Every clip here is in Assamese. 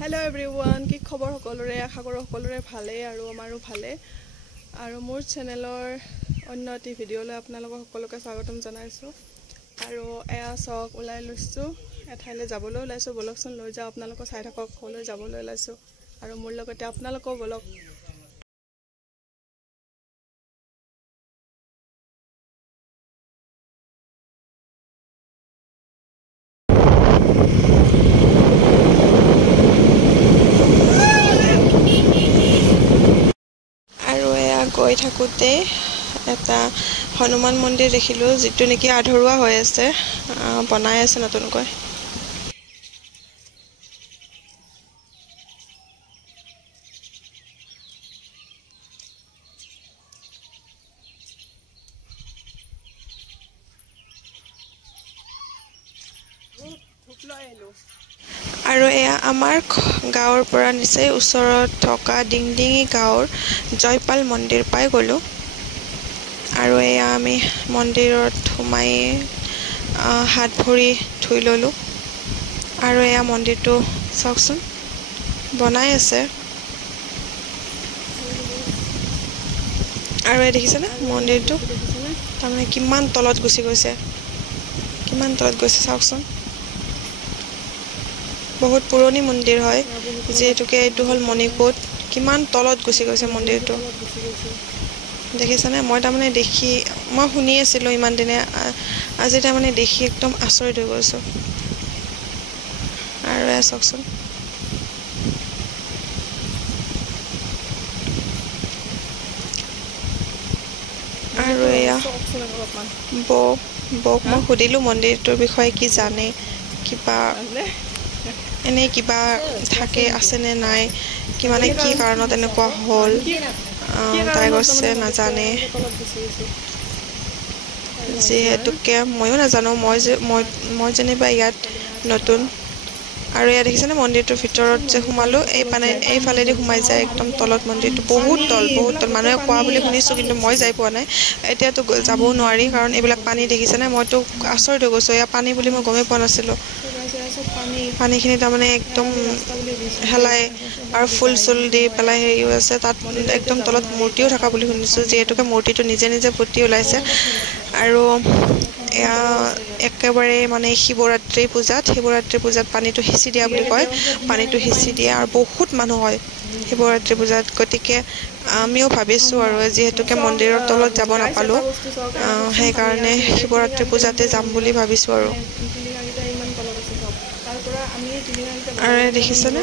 हेलो एवरीवन কি খবৰ সকলোৰে আশা কৰো সকলোৰে ভালে আৰু আমাৰো ভালে আৰু মোৰ চেনেলৰ অন্য এটি ভিডিঅলৈ আপোনালোকক সকলোকে স্বাগতম জনাইছো আৰু এয়া সক উলাই লৈছো এঠাইলৈ যাবলৈ ওলাইছো বলকচোন লৈ যাও আপোনালোকক চাই থাকক কলৈ যাবলৈ ওলাইছো আৰু মোৰ লগতে আপোনালোকক বলক গৈ থাকোতে এটা হনুমান মন্দিৰ দেখিলো যেটো নেকি আধৰুৱা হৈ আছে বনাই আছে নতুনকৈ আৰু এয়া আমাৰ গাঁৱৰ পৰা নিচেই ওচৰত থকা ডিংডিঙি গাঁৱৰ জয়পাল মন্দিৰ পাই গলো আৰু এয়া আমি মন্দিৰত সোমাই হাত ভৰি ধুই ললো আৰু এয়া মন্দিৰটো চাওকচোন বনাই আছে আৰু এই দেখিছেনে মন্দিৰটো তাৰমানে কিমান তলত গুচি গৈছে চাওকচোন बहुत पुरानी मंदिर है जेतुके एटु हल मणिकूट किमान तलत गुसि গৈছে মন্দিৰটো দেখিছানে মই তাৰমানে দেখি মই শুনি আছিলো ইমান দিনে আজি তাৰমানে দেখি একদম আচৰিত হৈ গৈছো আৰু চাওকচোন আৰু এয়া বক মই সুধিলো মন্দিৰটোৰ বিষয়ে কি জানে কিবা এনে কিবা থাকে আছে নে নাই কি মানে কি কাৰণত এনেকুৱা হল তাই গৈছে নাজানে যেহেতুকে ময়ো নাজানো মই যেনিবা ইয়াত নতুন আৰু ইয়াত দেখিছেনে মন্দিৰটোৰ ভিতৰত যে সোমালো এই ফালেদি সোমাই যায় একদম তলত মন্দিৰটো বহুত তল মানুহে কোৱা বুলি শুনিছো কিন্তু মই যাই পোৱা নাই এতিয়াতো যাবও নোৱাৰি কাৰণ এইবিলাক পানী দেখিছেনে মইতো আচৰিত হৈ গৈছো এয়া পানী বুলি মই গমে পোৱা নাছিলো পানীখিনি তাৰমানে একদম হেলাই আৰু ফুল চুল দি পেলাই হেৰি আছে তাত একদম তলত মূৰ্তিও থকা বুলি শুনিছো যেহেতুকে মূৰ্তিটো নিজে নিজে ফুটি ওলাইছে আৰু এয়া একেবাৰে মানে শিৱৰাত্ৰি পূজাত পানীটো হিচি দিয়া বুলি কয় পানীটো হিচি দিয়া আৰু বহুত মানুহ হয় শিৱৰাত্ৰি পূজাত গতিকে আমিও ভাবিছো আৰু যেহেতুকে মন্দিৰৰ তলত যাব নাপালো সেই কাৰণে শিৱৰাত্ৰি পূজাতে যাম বুলি ভাবিছো আৰু দেখিছেনে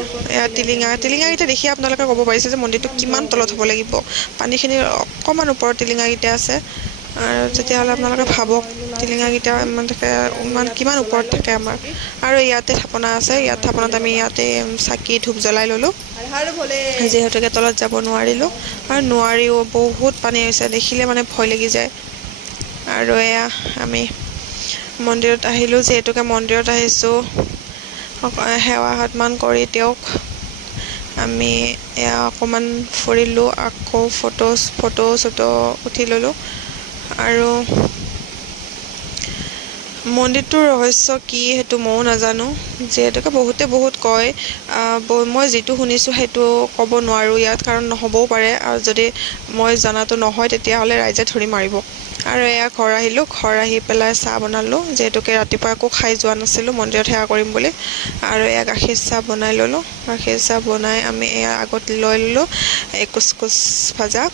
টিলিঙাগিটা দেখি আপোনালোকে ক'ব পাৰিছে যে মন্দিৰটো কিমান তলত হ'ব লাগিব পানীখিনিৰ অকণমান ওপৰত টিলিঙাগিটা আছে আৰু তেতিয়াহ'লে আপোনালোকে ভাবক টিলিঙাগিটা কিমান ওপৰত থাকে আমাৰ আৰু ইয়াতে থাপনা আছে ইয়াত থাপনাত আমি ইয়াতে চাকি ধূপ জ্বলাই ললো যিহেতুকে তলত যাব নোৱাৰিলো আৰু নোৱাৰিও বহুত পানী হৈছে দেখিলে মানে ভয় লাগি যায় আৰু এয়া আমি মন্দিৰত আহিলো যেহেতুকে মন্দিৰত আহিছো সেৱা সন্মান কৰি তেওঁক আমি এয়া অকমান ফুৰিলো আকৌ ফটো উঠি ললো আৰু মন্দিৰটোৰ ৰহস্য কি হেতু মও নাজানো যেহেতুকে বহুত কয় মই যেটো শুনিছো হেতু ক'ব নোৱাৰো ইয়াত কাৰণ নহবও পাৰে আৰু যদি মই জানাটো নহয় তেতিয়াহলে ৰাইজে ধৰি মাৰিব আৰু এয়া ঘৰ আহি পেলাই চাহ বনালো যেহেতুকে ৰাতিপুৱা একো খাই যোৱা নাছিলো মন্দিৰত সেৱা কৰিম বুলি আৰু এয়া গাখীৰ চাহ বনাই ললো গাখীৰ চাহ বনাই আমি এয়া আগত লৈ ললো কুচকুচ ভাজা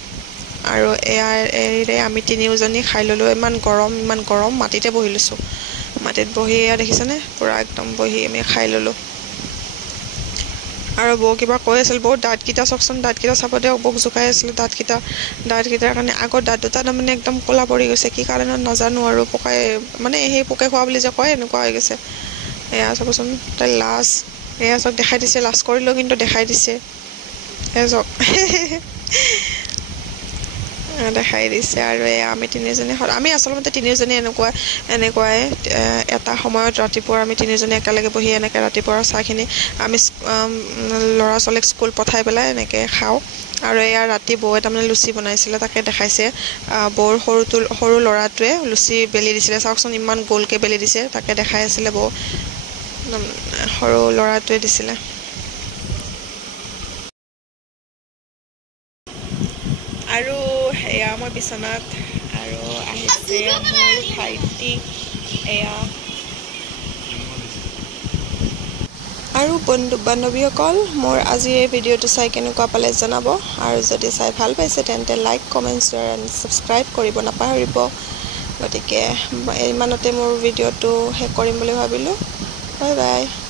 আৰু এয়াৰে আমি তিনিওজনী খাই ললো ইমান গৰম মাটিতে বহি লৈছো মাটিত বহি এয়া দেখিছেনে পুৰা একদম বহি আমি খাই ললো আৰু বৌ কিবা কৈ আছিল বহুত দাঁতকিটা চাওকচোন দাঁতকিটা চাব দিয়ক বৌক জোকাই আছিল দাঁতকিটাৰ কাৰণে আগৰ দাঁত দুটা তাৰমানে একদম ক'লা পৰি গৈছে কি কাৰণত নাজানো আৰু পকাই মানে সেই পোকে খোৱা বুলি যে কয় এনেকুৱা হৈ গৈছে এয়া চাবচোন তাই লাজ এয়া চাওক দেখাই দিছে লাজ কৰিলেও কিন্তু দেখাই দিছে এয়া চাওক দেখাই দিছে আৰু আমি তিনিজনী আমি আচলতে তিনিজনী এনেকুৱাই এটা সময়ত ৰাতিপুৱা আমি তিনিজনী একেলগে বহি এনেকৈ ৰাতিপুৱাৰ চাহখিনি আমি ল'ৰা ছোৱালীক স্কুল পঠাই পেলাই এনেকৈ খাওঁ আৰু এয়া ৰাতি বৌয়ে তাৰমানে লুচি বনাইছিলে তাকে দেখাইছে বৌৰ সৰু ল'ৰাটোৱে লুচি বেলি দিছিলে চাওকচোন ইমান গোলকৈ বেলি দিছে তাকে দেখাই আছিলে বৌ সৰু ল'ৰাটোৱে দিছিলে মই বিছনাত আৰু আহিছে মোৰ ভাইটি এয়া আৰু বন্ধু বান্ধৱীসকল মোৰ আজি এই ভিডিঅ'টো চাই কেনেকুৱা পালে জনাব আৰু যদি চাই ভাল পাইছে তেন্তে like comment share and subscribe কৰিব নাপাহৰিব গতিকে ইমানতে মোৰ ভিডিঅ'টো শেষ কৰিম বুলি ভাবিলোঁ বাই বাই